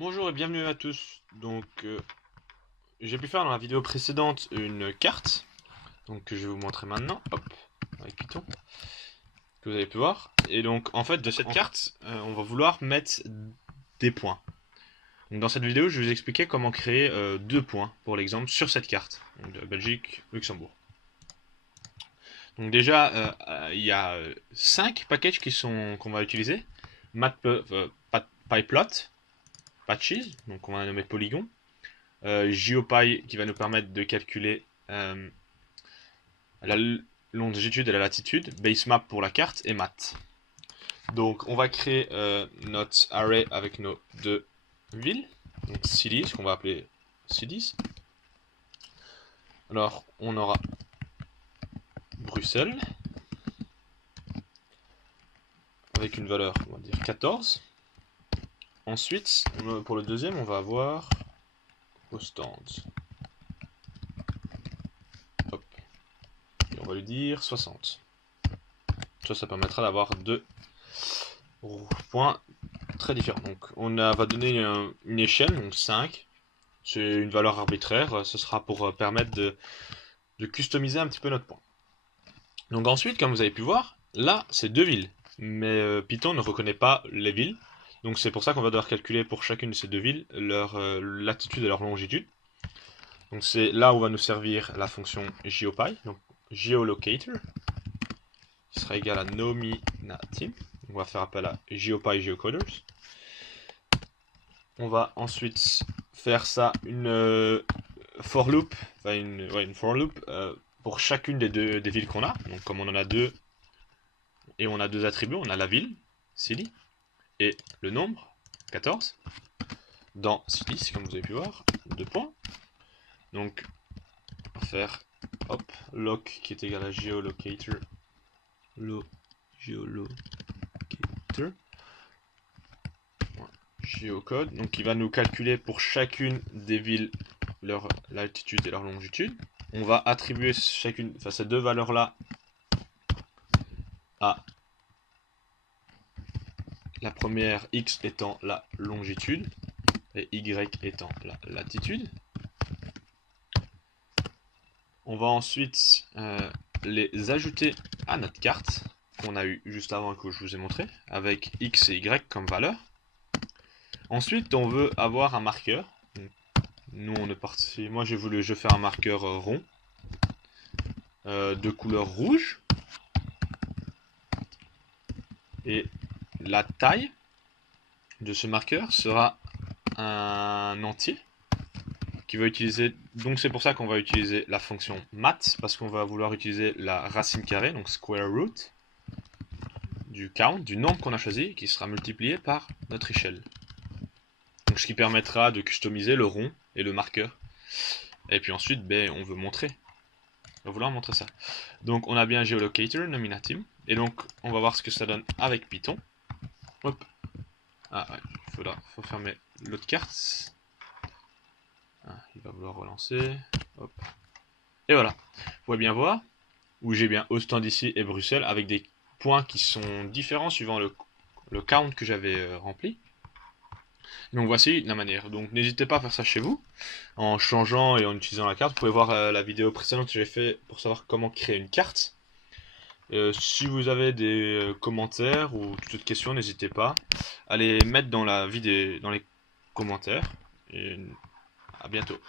Bonjour et bienvenue à tous. J'ai pu faire dans la vidéo précédente une carte, donc que je vais vous montrer maintenant, hop, avec Python, que vous avez pu voir. Et donc en fait de cette carte, on va vouloir mettre des points. Donc, dans cette vidéo, je vais vous expliquer comment créer deux points pour l'exemple sur cette carte, donc de Belgique, Luxembourg. Donc déjà, il y a 5 packages qu'on va utiliser. Matplotlib, Patches, donc on va nommer Polygon. GeoPy qui va nous permettre de calculer la longitude et la latitude, Basemap pour la carte et Math. Donc on va créer notre array avec nos deux villes, donc cities qu'on va appeler cities. Alors on aura Bruxelles avec une valeur on va dire 14. Ensuite pour le deuxième on va avoir Ostende. Hop. Et on va lui dire 60. Ça permettra d'avoir deux points très différents. Donc va donner une échelle, donc 5. C'est une valeur arbitraire. Ce sera pour permettre de customiser un petit peu notre point. Donc ensuite, comme vous avez pu voir, là c'est deux villes. Mais Python ne reconnaît pas les villes. Donc c'est pour ça qu'on va devoir calculer pour chacune de ces deux villes leur latitude et leur longitude. Donc c'est là où va nous servir la fonction GeoPy, donc geolocator, qui sera égal à nominatim. On va faire appel à GeoPy geocoders. On va ensuite faire ça une for loop, enfin une for loop pour chacune des villes qu'on a. Donc comme on en a deux et on a deux attributs, on a la ville, city, et le nombre, 14. Dans cities, comme vous avez pu voir, deux points. Donc on va faire hop, loc qui est égal à geolocator, geolocator, geocode, donc il va nous calculer pour chacune des villes leur latitude et leur longitude. On va attribuer chacune, enfin ces deux valeurs là à la première x étant la longitude et y étant la latitude. On va ensuite les ajouter à notre carte qu'on a eu juste avant et que je vous ai montré avec x et y comme valeur. Ensuite on veut avoir un marqueur. Nous on est parti, moi je fais un marqueur rond de couleur rouge et la taille de ce marqueur sera un entier qui va utiliser, donc c'est pour ça qu'on va utiliser la fonction math parce qu'on va vouloir utiliser la racine carrée, donc square root du count, du nombre qu'on a choisi qui sera multiplié par notre échelle. Donc ce qui permettra de customiser le rond et le marqueur. Et puis ensuite on veut montrer. On va vouloir montrer ça. Donc on a bien geolocator, nominatim. Et donc on va voir ce que ça donne avec Python. Hop. Ah ouais, faut fermer l'autre carte. Ah, il va vouloir relancer. Hop. Et voilà. Vous pouvez bien voir où j'ai bien Ostende ici et Bruxelles avec des points qui sont différents suivant le count que j'avais rempli. Donc voici la manière. Donc n'hésitez pas à faire ça chez vous en changeant et en utilisant la carte. Vous pouvez voir la vidéo précédente que j'ai fait pour savoir comment créer une carte. Si vous avez des commentaires ou toute autre question, n'hésitez pas à les mettre dans la vidéo, dans les commentaires. Et à bientôt.